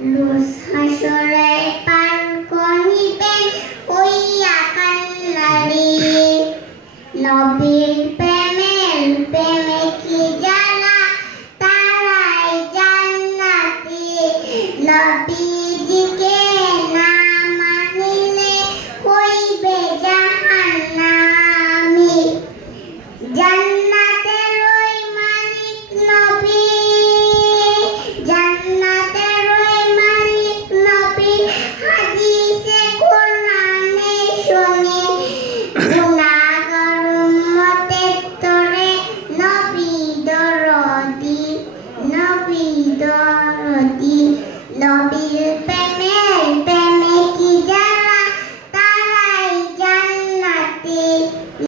রোজ হাসরে পান করিবেন হইয়া কান্নারে নবীর প্রেমে কি যারা তারাই জান্নাতি নবীজিকে না মানিলে হইবে জাহান্নামী জান্নাতের ওই মালিক নবী জান্নাতের ওই মালিক নবী হাদিসে কোরআনে শুনি গুনাহগার উম্মতের তরে নবী দরদি নবী